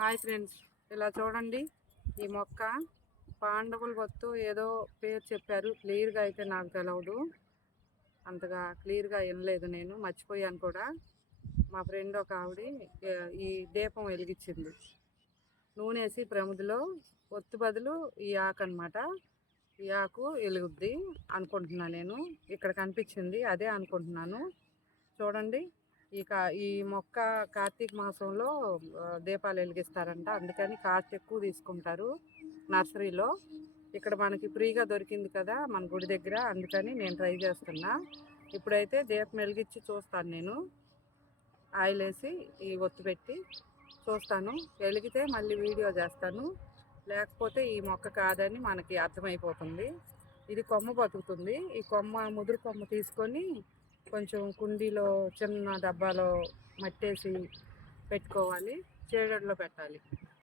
Hi friends, ఇలా చూడండి. ఈ మొక్క పాండవుల వత్తు ఏదో పేరు చెప్పారు. క్లియర్గా అయితే నాకు తెలవదు, అంతగా క్లియర్గా వినలేదు, నేను మర్చిపోయాను కూడా. మా ఫ్రెండ్ ఒక ఆవిడ ఈ దీపం వెలిగించింది. నూనె వేసి ప్రమిదిలో ఒత్తు బదులు ఈ ఆకు అనమాట. ఈ ఆకు వెలుగుద్ది అనుకుంటున్నాను నేను. ఇక్కడ కనిపించింది అదే అనుకుంటున్నాను. చూడండి, ఈ మొక్క కార్తీక మాసంలో దీపాలు వెలిగిస్తారంట. అందుకని కాస్ట్ ఎక్కువ తీసుకుంటారు నర్సరీలో. ఇక్కడ మనకి ఫ్రీగా దొరికింది కదా మన గుడి దగ్గర, అందుకని నేను ట్రై చేస్తున్నా. ఇప్పుడైతే దీపం వెలిగించి చూస్తాను. నేను ఆయిల్ వేసి ఈ ఒత్తు పెట్టి చూస్తాను. వెలిగితే మళ్ళీ వీడియో చేస్తాను, లేకపోతే ఈ మొక్క కాదని మనకి అర్థమైపోతుంది. ఇది కొమ్మ బతుకుతుంది. ఈ కొమ్మ ముదురు కొమ్మ తీసుకొని కొంచెం కుండీలో చిన్న డబ్బాలో మట్టేసి పెట్టుకోవాలి, చీడట్లో పెట్టాలి.